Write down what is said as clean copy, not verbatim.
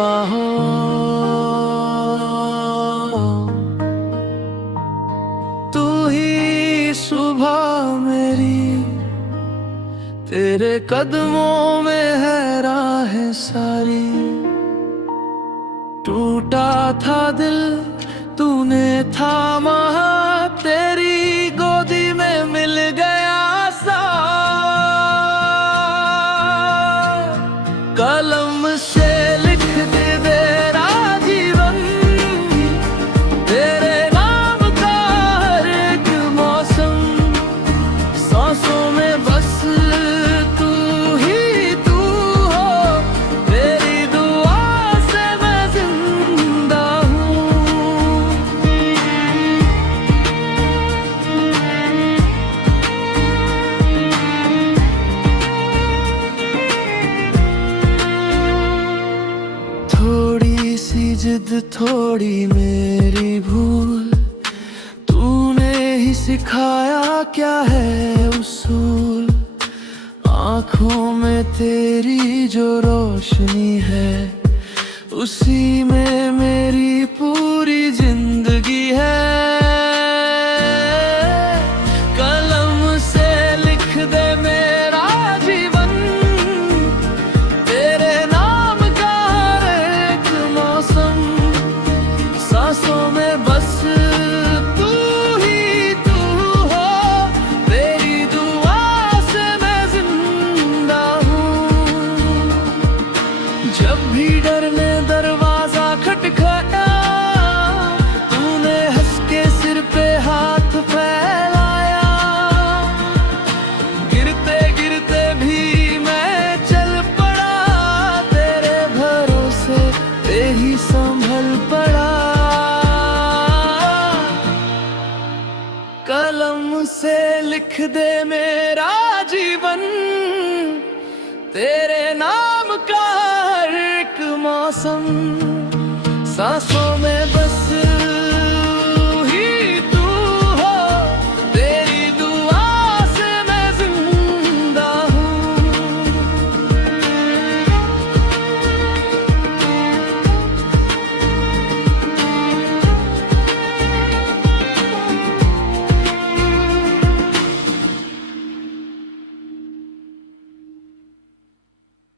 बाहों। तू ही सुबह मेरी, तेरे कदमों में है राहें सारी। टूटा था दिल तूने थामा, तेरी गोदी में मिल गया सा। कलम से लिख दे मेरा जीवन, तेरे नाम का हर एक मौसम। सांसों में बस तू ही तू हो, तेरी दुआ से मैं जिंदा हूँ। थोड़ी सी जिद थोड़ी मेरी भूल, तूने ही सिखाया क्या है उसूल। आँखों में तेरी जो रोशनी है, उसी में मेरी पूरी जिंदगी है। कलम से लिख दे मेरा जीवन, तेरे नाम का हर एक मौसम। सांसों में बस तू ही तू हो, तेरी दुआ से मैं जिंदा हूँ। जब भी डर ने दरवाजा खटखटाया, तूने हंस के सिर पे हाथ फैलाया। गिरते गिरते भी मैं चल पड़ा, तेरे भरोसे पे ही संभल पड़ा। कलम से लिख दे मेरा जीवन, तेरे नाम का हर एक मौसम। सांसों में बस